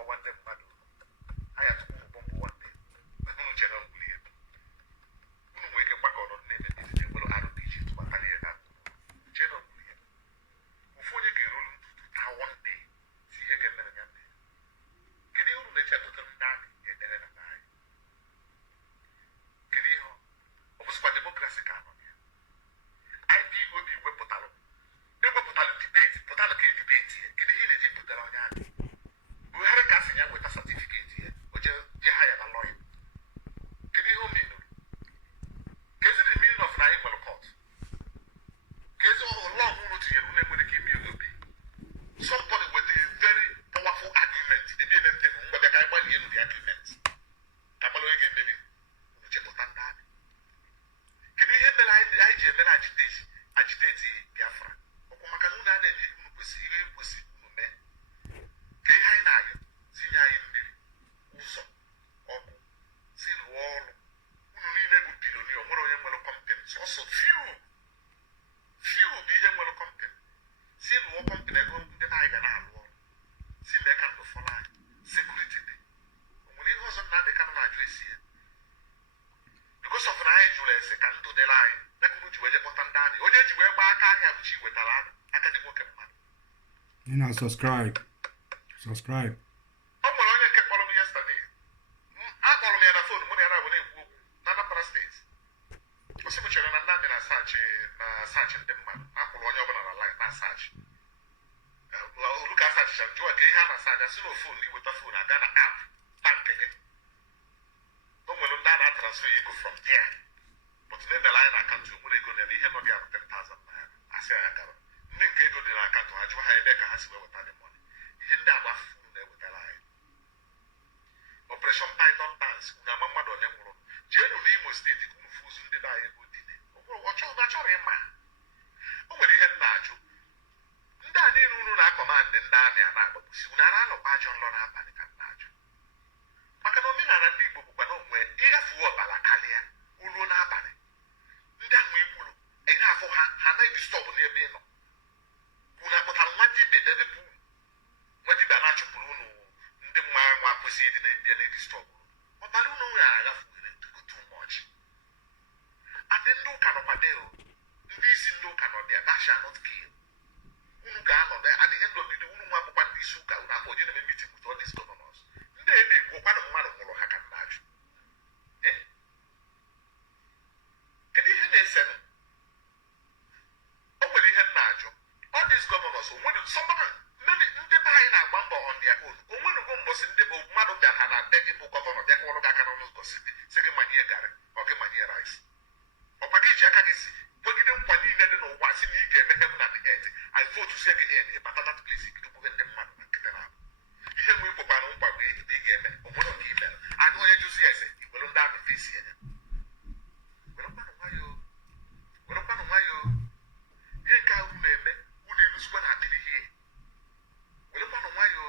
agbawa ndị mmadụ anya tupu bọmbụ nwanne unu chere mgbuli ya unu nwere ike mgbakọ ọnọdụ na-eme ndị na-enwere arụ dị iche tụbatara ya na chere mgbuli ya ofu onye ga-erolu ntutu taa wọnde si ihe ga-emere ya ndị kedu ihe unu na-eche atụtụ ndị anyị ga-edere na be anyị kedu ihe ọ bụsịkwa demokrasi ka anọ ya IPOB ewepụtalụ dibeti pụtalụ ka edibeti ya kedu ihe na-eji pụtara onye anyị Buhari ka sị ya weta satifiketi ya o je ha ya na lọya kedu ihe o menụrụ kezi the meaning of na anyị nwere court kezi ụlọ ọhụrụ tinyere unu enwere ike ime obi somebody with a very powerful argument ebe eme ntebụ mgbede ka anyị gbalie enu the argument ka mara onye ga-emeri unu chepụta ndị anyị kedu ihe mere anyị ji emere agiteti Biafra ọkwụ maka na unu a na-eme ihe unu kwesịrị ihe kwesịrị unu mee ka ihe anyị na-ayọ tinye anyị mmiri ụzọ ọkụ si lụọ ọrụ unu niile bụ bilonia nwere onye nwere kọmpanị sọsọ fiu bụ ihe nwere kọmpanị si lụọ kọmpanị ego ndị na anyị ga na-alụ ọrụ si mee ka ndụ fọrọ anyị sekuriti dị o nwere ihe ọzọ na-adị ka na-ajụ esi ya bikos ọf na anyị jụrụ ese ka ndụ dịrị anyị nekunu ji wee je kpọta ndị anyị onye ji wee gbaa aka ahịa bụ chi wetara anyị aka dị nwoke mmadụ ị na-subscribe ọ nwere onye nke kpọrọ m yesterday akpọrọ m ya na fon mụ na ya na-abụ na-ekwu okwu na Anambra steeti o sị m chere na ndị amị na-asaachị ndị mmadụ akwụrụ onye ọbụla na laịn na-asaachị olu ka asaachịcha m jụọ ka ihe a na-asaachị asị na fon iweta fon aga na app tankị gị o nwere ndị a na-atransfer ego from there but na-emere anyị na akaụntụ nwere ego na ihe nọ dị abụ 10,000 naira asị ya gara ndị nke ego dị na akaụntụ ha jụọ ha ebe ka ha si wee weta dị mọni ihe ndị agba funu na-ewetara anyị Operation Python dance unu ama mmadụ onye nwụrụ jeenu n'Imo steeti ka unu fuzu ndị be anyị ego dine ọ chọrọ ịma o nwere ihe m na-ajụ ndị a niile unu na-akọmandị ndị amị a na-agbagbusi unu a na-alụkwa ajọ nlọ n'abalị ka m na-ajụ maka na omenala ndị Igbo bụkwa na onwe ịgafuo ọbara karịa uluo n'abalị ndị ahụ igburu ị na-afụ ha na-edistọbụ n'ebe ị nọ unu akpụtara nwa dibe debe bụ nwa dibe a na-achụpụrụ unu ndị mma nwa kwesịrị ịdị na-ebie na-edistọbụ ọbara unu nwere agafuere too much adị ndị ụka nọkwade ndị isi ndị ụka nọ there that shall not kill unu ga-anọdụ at the end of the day unu nwa bụkwa ndị isi ụka unu afọ onye na-eme meeting with all these governors ndị a na-ekwu ọkwanụ mmadụ nwụrụ ha ka m na-ajụ kedu ihe na-esenụ o nwere ihe m na-ajụ all these governors onwere ndị be anyị na-agba mbọ on their own onwenugo mbọsị ndị bụ mmadụ bịa ha na-ade gị bụ gọvanọ bịa kọrọ gị aka n'ọnụ ụzọ si gị manye garị ọ gị manye rice ọkwa gị ji aka gị si kwegide nkwa niile dị n'ụwa si na ị ga-eme heaven and earth I vote sie gị in ịbata that place ikirikwu ndị mmadụ na nkịtị na ihe nwe ikwekwana nkwa gị ebe ị ga-eme onwere nke imere anya onye jụzi ese iwere ndị amị fesi anya werekwanụ nwayọọ ihe nke ahụ na-eme unu eruzikwa na akpịrị ihe werekwanụ nwayọọ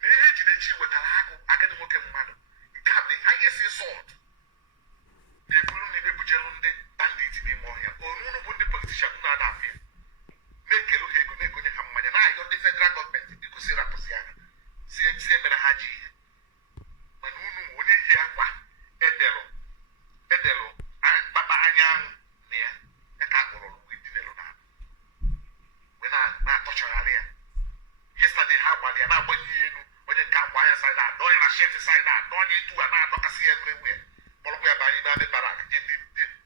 na ihe ejidechi wetara agụ agadi nwoke mmadụ nke a bụ highest insult na-eburu na ebujelu ndị bandit n'ime ọhịa onunu bụ ndị politishan unu a na-afụ ya na-ekele ha ego na-egonye ha mmanya na-ayọ ndị federal gọọmenti bikosi rapụsị aka sie mere ha ji ihe mana unu onye ihe akwa edelụ kpakpa anyanwụ na ya ka akpọrọ wee dinelu na wee na-atọchagharị ya yesterday ha gbara ya na-agbanye elu onye nke akwa anya saịda adọ ya na shet saịda adọ ya etu a na-adọkasị ya everywhere kpọrọkwa ya banye n'ebe barak je dị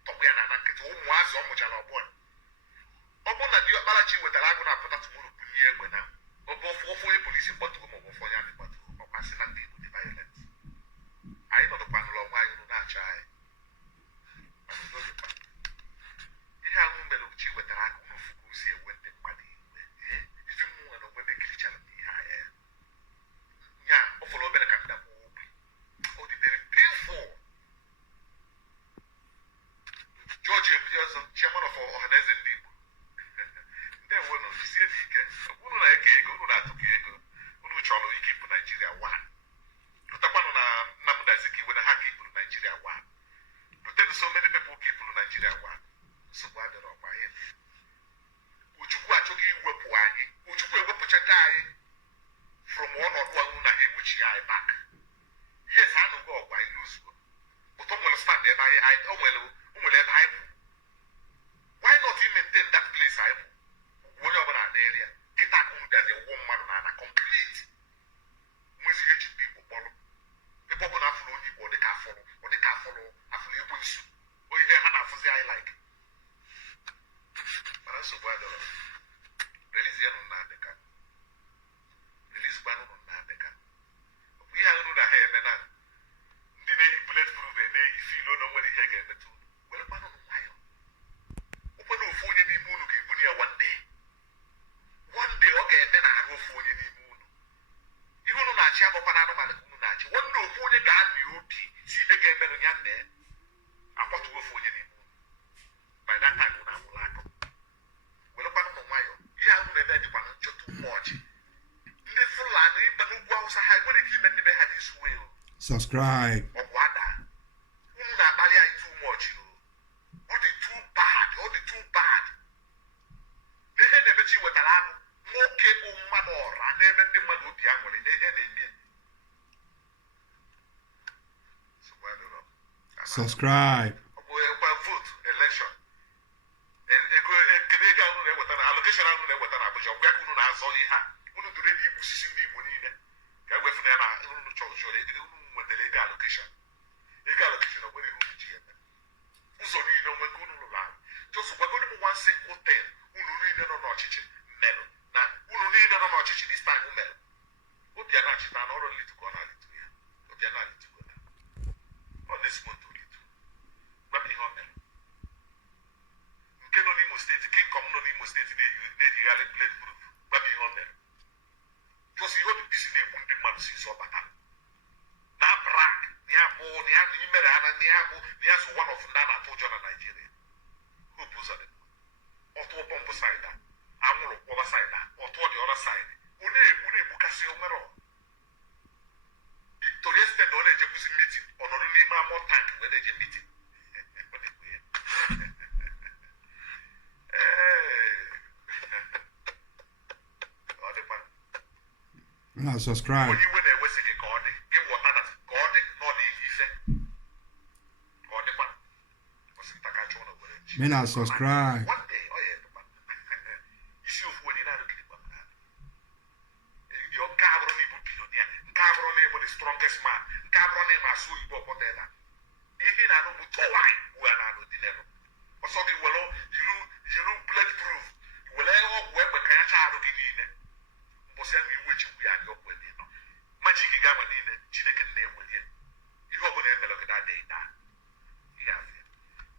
tọkwa ya na nkịtị ụmụazị ọ mụchara ọgbọ ọ bụrụ na diọkpara chi wetara agụ na-apụta tumuru bunye egbe na ofe onye polisi gbatuo maọbụ ofe onye amị gbatuo ọkwa sị na ndị Igbo dị violent anyị nọdụkwanụrụ onwe anyị unu na-achọ anyị ihe ahụ mere chi wetara aka unu fuku si ewe ndị mmadụ iwe iji mmụọ na onwe mekirichara n'ihe anya ya ọ fọrọ obere ka ndagbu obi ọ dị very painful George Ebiọzọ chairman of Ọhaneze ndị Igbo ndị enwenu sie dị ike unu na-eke ego unu na-atụkọ ego unu chọrọ ike anyị back. Yes, I know go I lose. But I'm gonna stand there. Why not you maintain that place? I when you're over an area, get that home there, the woman and a complete. Music people follow. People gonna follow you or they can't follow. After you put you, or you have a fuzzy I like. But I'm so bad. Release the Nandeka. Release one on Nandeka. We are on the hair, man. Did they bulletproof and they feel no nobody again? Well, man, on why? Open no phone in the moon, okay, one day. One day, okay, and then I go phone in the moon. You don't know, Chiabo Panama, Munachi. One no phone, you got me, see again, better than there. I'm about to go phone in the moon. By that time, when I will like. Well, upon my wire, you have never done too much. The full line, but no was a high when it came and never had his will. Subscribe. Or what? Too much, you know. Or the too bad, They had never seen what I more cable man or and they made the man with the angle. They had a Subscribe. Vote election. Allocation with an average of Yakun as only had. Who do they use the money? Can we find a church or they didn't with the lady allocation? The allocation of where you GM. So you know when good around. Just we're going to one single thing. Who need no chicken? Melon. Now, who need no chicken this time? Melon. What they are not chicken, not only to go on it to you. What they are not to go now. On this month to it. But the honor. Kenonimo State, King Commonimo State, they really played proof. But the honor. Just you want to see the wounded man since over time. Now, brag. Niabo, Nias one of Nana Tojo in Nigeria. Who puts on it? Or to a pump side that. I'm going to over side that. Or to the other side. Une Bukasi Omero. To yesterday, don't let you meeting. Or not only more tank when they meeting. Now subscribe. When you win a West God, give what others. God, not the Ife. God, the man. Was it Takachona? Me now subscribe. One day, oh yeah, you see, when you're not looking at your cabron, cabron, the strongest man, cabron, my soul, you bought that. Even I know to why we are not the level. Or something, well, you know, bloodproof. You will all work when I child looking in it. Send me which we are your with you. Magic Gaman in it, Chicken name with you. You go with them look at that day now. Yeah,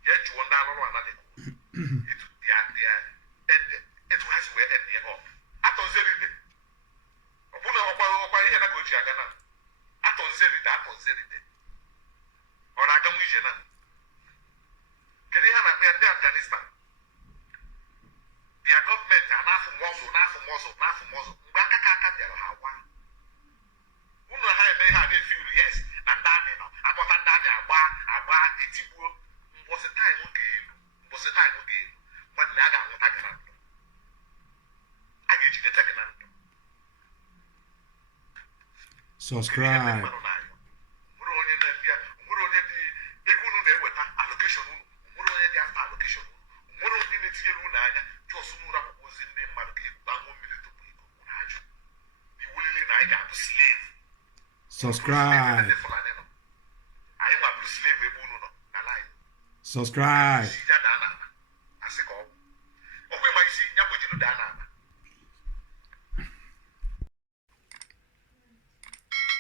yet you want down on another. It was where at the off. Aton Zeride. Opuna Opa Yana Kojagana. Aton Zeride. Or Adam Wijana. Keriana be at Afghanistan. Their government are not from muzzle. Bakaka there are one. Who know how they had a few years, and Daniel, about Daniel, it was a time again. But Naga won't take an I get you the second. Subscribe. Subscribe. Subscribe.